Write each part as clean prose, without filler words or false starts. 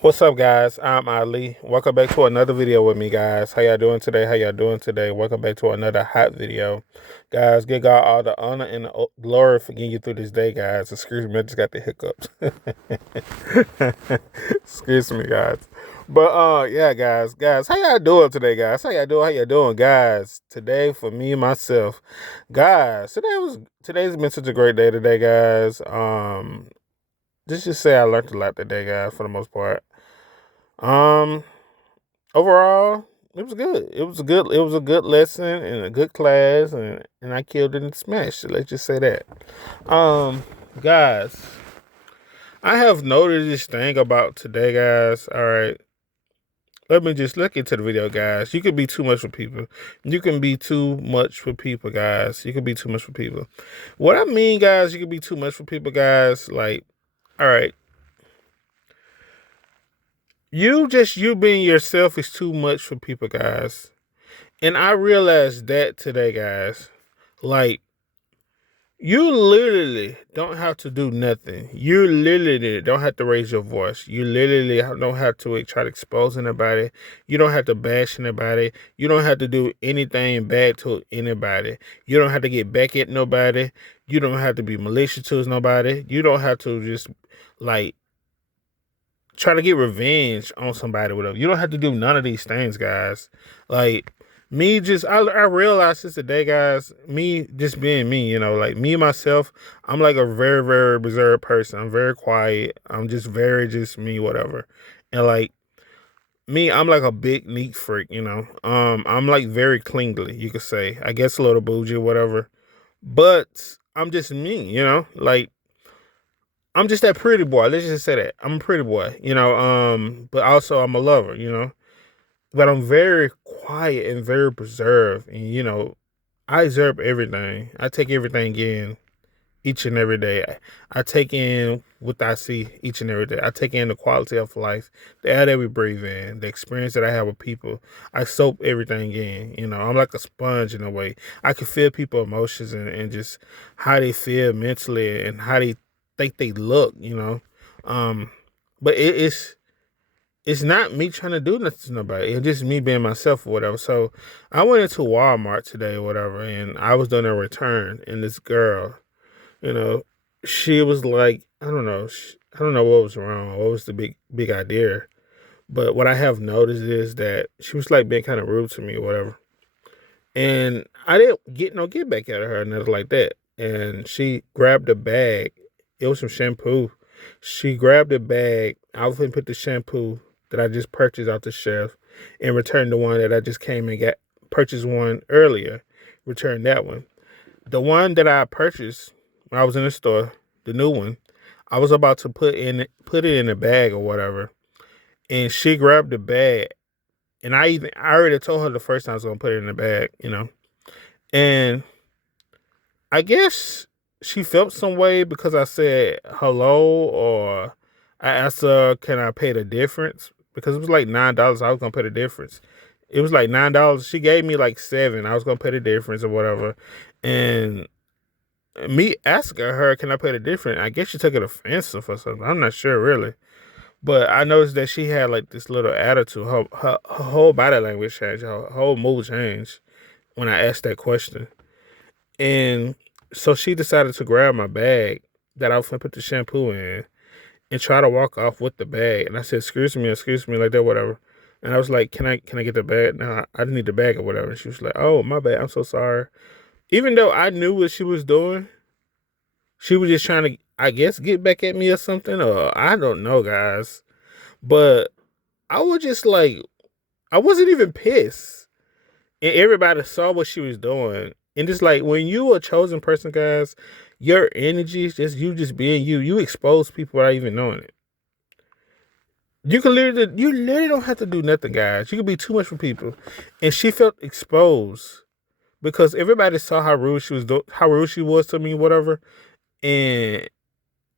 What's up, guys? I'm Ali. Welcome back to another video with me, guys. How y'all doing today? How y'all doing today? Welcome back to another hot video. Guys, give God all the honor and the glory for getting you through this day, guys. Excuse me, I just got the hiccups. Excuse me, guys. But yeah, guys, how y'all doing today, guys? How y'all doing, guys? Today for me and myself. Guys, today's been such a great day today, guys. Just say I learned a lot today, guys, for the most part. Um, Overall, it was good. It was a good lesson and a good class, and I killed it and smashed it. Let's just say that. Um, Guys, I have noticed this thing about today, guys. All right, let me just look into the video, guys. You can be too much for people. You can be too much for people, guys. You can be too much for people. What I mean, guys, you can be too much for people, guys. Like, all right, you being yourself is too much for people, guys. And I realized that today, guys. Like, you literally don't have to do nothing. You literally don't have to raise your voice. You literally don't have to try to expose anybody. You don't have to bash anybody. You don't have to do anything bad to anybody. You don't have to get back at nobody. You don't have to be malicious to nobody. You don't have to just, like, try to get revenge on somebody, whatever. You don't have to do none of these things, guys. Like, I realized this today, guys. Me just being me, like me myself. I'm like a very, very reserved person. I'm very quiet. I'm just very just me, whatever. And like me, I'm like a big neat freak, I'm like very cleanly, you could say. I guess a little bougie, whatever. But I'm just me, like I'm just that pretty boy. Let's just say that. I'm a pretty boy, but also I'm a lover, But I'm very quiet and very preserved. And, I observe everything. I take everything in each and every day. I take in what I see each and every day. I take in the quality of life, the air that we breathe in, the experience that I have with people. I soak everything in. I'm like a sponge in a way. I can feel people's emotions and just how they feel mentally and how they think they look. Um, but it's not me trying to do nothing to nobody. It's just me being myself or whatever. So I went into Walmart today or whatever, and I was doing a return, and this girl, you know, she was like, I don't know, I don't know what was wrong, what was the big idea. But what I have noticed is that she was like being kind of rude to me or whatever, and I didn't get no get back at her or nothing like that. And she grabbed a bag. It was some shampoo. She grabbed a bag. I was going to put the shampoo that I just purchased off the shelf and return the one that I just came and got purchased one earlier. Return that one. The one that I purchased when I was in the store, the new one, I was about to put it in a bag or whatever. And she grabbed the bag. And I already told her the first time I was gonna put it in the bag. And I guess she felt some way because I said hello, or I asked her, can I pay the difference? Because it was like $9. I was gonna pay the difference. It was like $9. She gave me like seven. I was gonna pay the difference or whatever. And me asking her, can I pay the difference? I guess she took it offensive or something. I'm not sure really. But I noticed that she had like this little attitude. Her whole body language changed. Her whole mood changed when I asked that question. And so she decided to grab my bag that I was gonna put the shampoo in and try to walk off with the bag. And I said, excuse me, like that, whatever. And I was like, can I get the bag? No, I didn't need the bag or whatever. And she was like, oh, my bad. I'm so sorry. Even though I knew what she was doing, she was just trying to, I guess, get back at me or something. Or I don't know, guys. But I was just like, I wasn't even pissed. And everybody saw what she was doing. And it's like when you a chosen person, guys, your energy is just being you. You expose people without even knowing it. You literally don't have to do nothing, guys. You can be too much for people. And she felt exposed because everybody saw how rude she was to me, whatever. And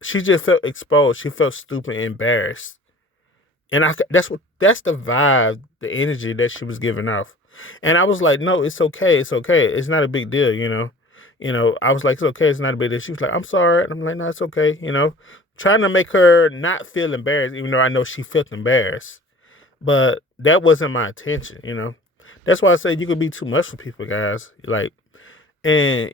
she just felt exposed. She felt stupid and embarrassed. And that's the vibe, the energy that she was giving off. And I was like, no, it's okay. It's okay. It's not a big deal. I was like, it's okay. It's not a big deal. She was like, I'm sorry. And I'm like, no, it's okay. trying to make her not feel embarrassed, even though I know she felt embarrassed. But that wasn't my intention, you know. That's why I say you could be too much for people, guys. Like, and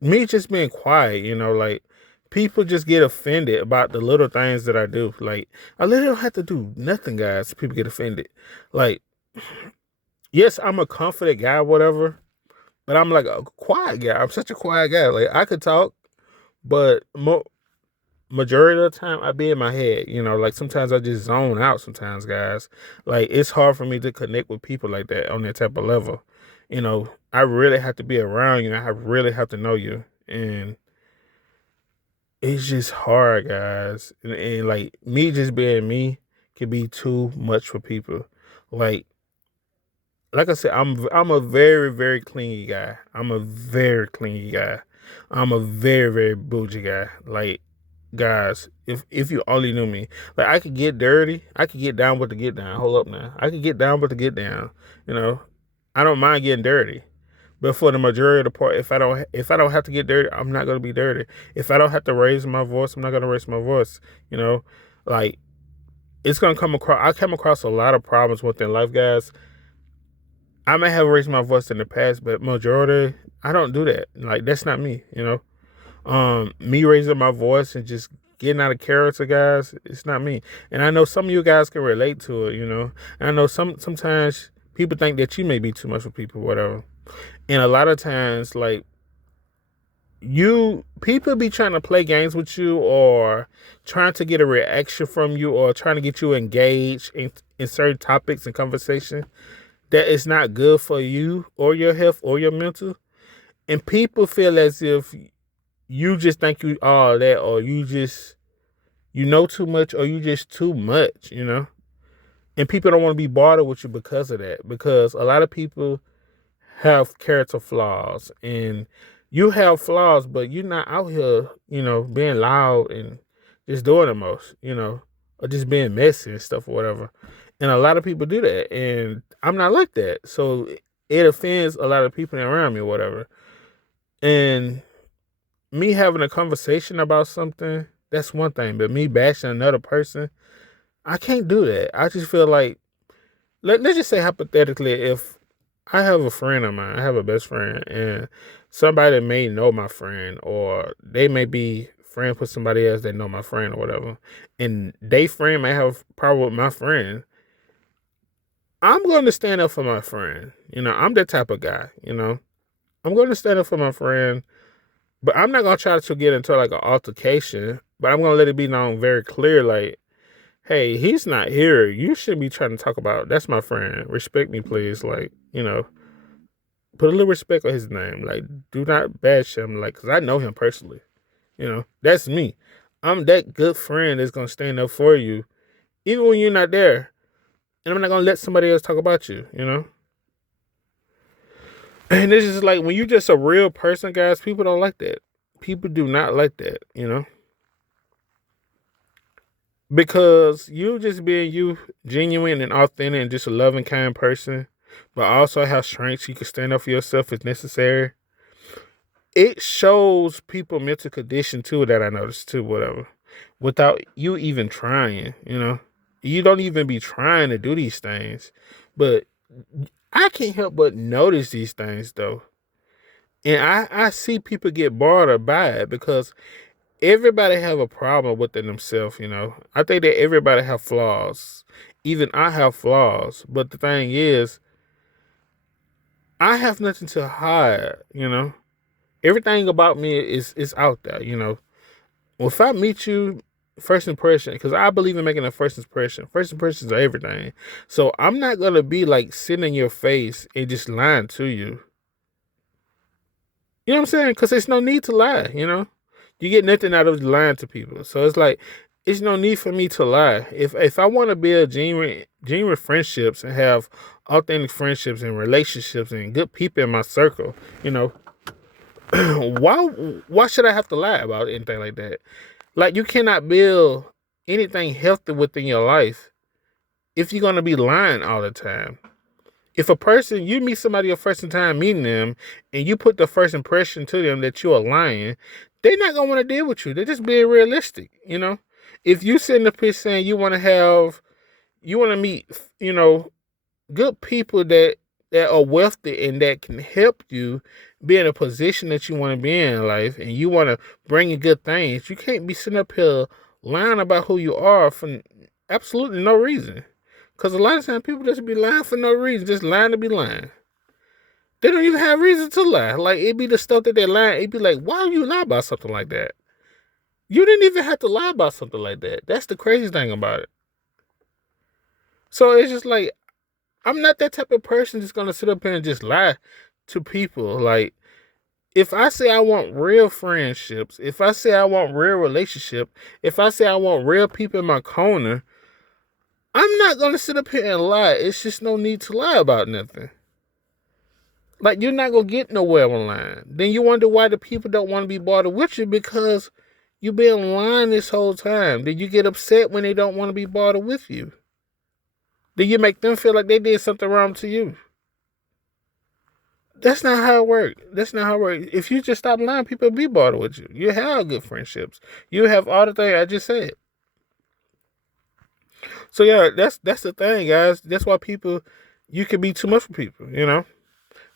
me just being quiet, you know, like people just get offended about the little things that I do. Like, I literally don't have to do nothing, guys. People get offended. Like, yes, I'm a confident guy, whatever, but I'm like a quiet guy. I'm such a quiet guy. Like, I could talk, but majority of the time I be in my head, you know, like sometimes I just zone out sometimes, guys. Like, it's hard for me to connect with people like that on that type of level. You know, I really have to be around you. I really have to know you. And it's just hard, guys. And like me just being me can be too much for people. Like like I said, I'm a very, very clingy guy. I'm a very clingy guy. I'm a very, very bougie guy. Like, guys, if you only knew me, like I could get dirty, I could get down with the get down. Hold up now, I could get down with the get down. You know, I don't mind getting dirty, but for the majority of the part, if I don't have to get dirty, I'm not gonna be dirty. If I don't have to raise my voice, I'm not gonna raise my voice. You know, like it's gonna come across. I come across a lot of problems within life, guys. I may have raised my voice in the past, but majority, I don't do that. Like that's not me, you know. Me raising my voice and just getting out of character, guys, it's not me. And I know some of you guys can relate to it, you know. And I know sometimes people think that you may be too much for people, whatever. And a lot of times, like you people be trying to play games with you or trying to get a reaction from you or trying to get you engaged in certain topics and conversation that is not good for you or your health or your mental. And people feel as if you just think you all that, or you know too much, or you just too much, you know. And people don't want to be bothered with you because of that. Because a lot of people have character flaws, and you have flaws, but you're not out here, you know, being loud and just doing the most, you know, or just being messy and stuff or whatever. And a lot of people do that, and I'm not like that, so it offends a lot of people around me or whatever. And me having a conversation about something, that's one thing, but me bashing another person, I can't do that. I just feel like let's just say hypothetically, if I have a friend of mine, I have a best friend, and somebody may know my friend, or they may be friends with somebody else that know my friend or whatever, and they friend may have a problem with my friend. I'm going to stand up for my friend. You know, I'm that type of guy. You know, I'm going to stand up for my friend, but I'm not going to try to get into like an altercation. But I'm going to let it be known very clear, like, hey, he's not here. You shouldn't be trying to talk about. That's my friend. Respect me, please. Like, you know, put a little respect on his name. Like, do not bash him. Like, cause I know him personally. You know, that's me. I'm that good friend that's gonna stand up for you, even when you're not there. And I'm not gonna let somebody else talk about you. You know. And it's just like when you're just a real person, guys. People don't like that. People do not like that. You know. Because you just being you, genuine and authentic and just a loving, kind person, but also have strengths, you can stand up for yourself if necessary. It shows people mental condition too, that I noticed too, whatever. Without you even trying, you know. You don't even be trying to do these things. But I can't help but notice these things though. And I see people get bothered by it because everybody have a problem within themselves, you know. I think that everybody have flaws. Even I have flaws. But the thing is, I have nothing to hide, you know. Everything about me is out there, you know. Well, if I meet you, first impression, because I believe in making a first impression. First impressions are everything. So I'm not gonna be like sitting in your face and just lying to you. You know what I'm saying? Because there's no need to lie, you know? You get nothing out of lying to people. So it's like, it's no need for me to lie. If I want to build genuine friendships and have authentic friendships and relationships and good people in my circle, you know, why why should I have to lie about anything like that? Like you cannot build anything healthy within your life if you're gonna be lying all the time. If a person, you meet somebody your first time meeting them and you put the first impression to them that you are lying, they're not gonna want to deal with you. They're just being realistic, you know. If you send a pitch saying you want to meet, good people that are wealthy and that can help you be in a position that you want to be in life, and you want to bring in good things, you can't be sitting up here lying about who you are for absolutely no reason. Because a lot of times people just be lying for no reason, just lying to be lying. They don't even have reason to lie. Like, it be the stuff that they're lying. It be like, why would you lie about something like that? You didn't even have to lie about something like that. That's the crazy thing about it. So it's just like, I'm not that type of person that's gonna sit up here and just lie to people. Like, if I say I want real friendships, if I say I want real relationship, if I say I want real people in my corner, I'm not gonna sit up here and lie. It's just no need to lie about nothing. Like, you're not gonna get nowhere online. Then you wonder why the people don't want to be bothered with you, because you've been lying this whole time. Then you get upset when they don't want to be bothered with you. Then you make them feel like they did something wrong to you. That's not how it works. That's not how it works. If you just stop lying, people will be bothered with you. You have good friendships. You have all the things I just said. So yeah, that's the thing, guys. That's why you can be too much for people.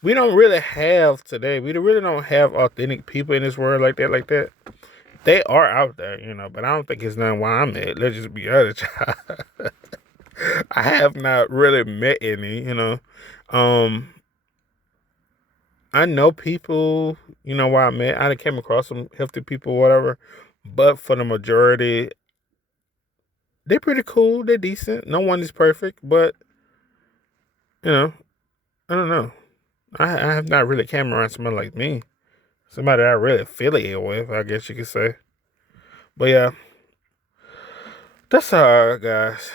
We don't really have today. We really don't have authentic people in this world like that. Like that. They are out there, but I don't think it's nothing why I'm at. Let's just be honest. I have not really met any. I know people, where I met. I came across some healthy people, whatever. But for the majority, they're pretty cool. They're decent. No one is perfect, but I don't know. I have not really came around somebody like me. Somebody I really affiliate with, I guess you could say. But yeah, that's all, guys.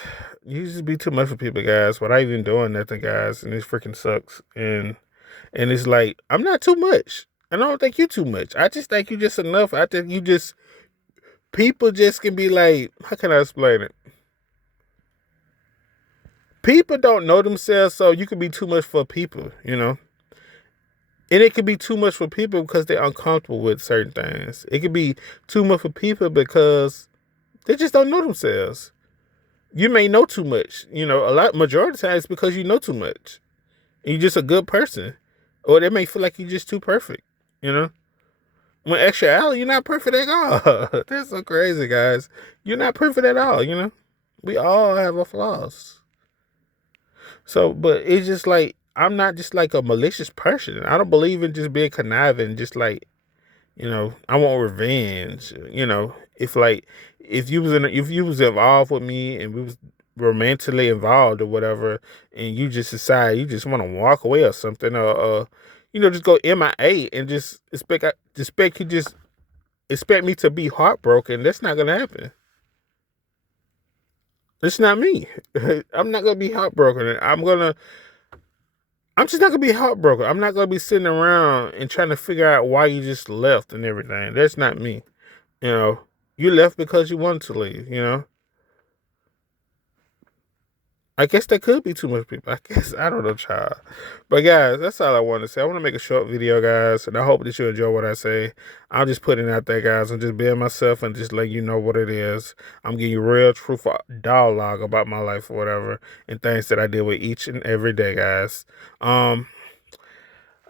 You just be too much for people, guys, without even doing nothing, guys, and this freaking sucks. And it's like, I'm not too much. And I don't think you too much. I just think you just enough. I think people just can be like, how can I explain it? People don't know themselves, so you can be too much for people, And it could be too much for people because they're uncomfortable with certain things. It could be too much for people because they just don't know themselves. You may know too much, majority of the time it's because you know too much. And you're just a good person. Or they may feel like you're just too perfect, When actuality, you're not perfect at all. That's so crazy, guys. You're not perfect at all, We all have our flaws. So, but it's just like, I'm not just like a malicious person. I don't believe in just being conniving, just like, I want revenge. If you was involved with me and we was romantically involved or whatever, and you just decide you just want to walk away or something, or just go MIA and just expect me to be heartbroken, that's not gonna happen. It's not me. I'm not gonna be heartbroken. I'm just not gonna be heartbroken. I'm not gonna be sitting around and trying to figure out why you just left and everything. That's not me. You left because you wanted to leave. I guess that could be too much people. I guess I don't know, child. But guys, that's all I want to say. I want to make a short video, guys, and I hope that you enjoy what I say. I'm just putting it out there, guys. I'm just being myself and just letting you know what it is. I'm giving you real, truthful dialogue about my life or whatever, and things that I deal with each and every day, guys. I'm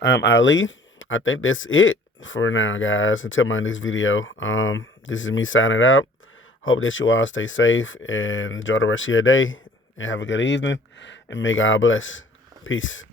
Ali. I think that's it for now, guys. Until my next video. This is me signing out. Hope that you all stay safe and enjoy the rest of your day. And have a good evening. And may God bless. Peace.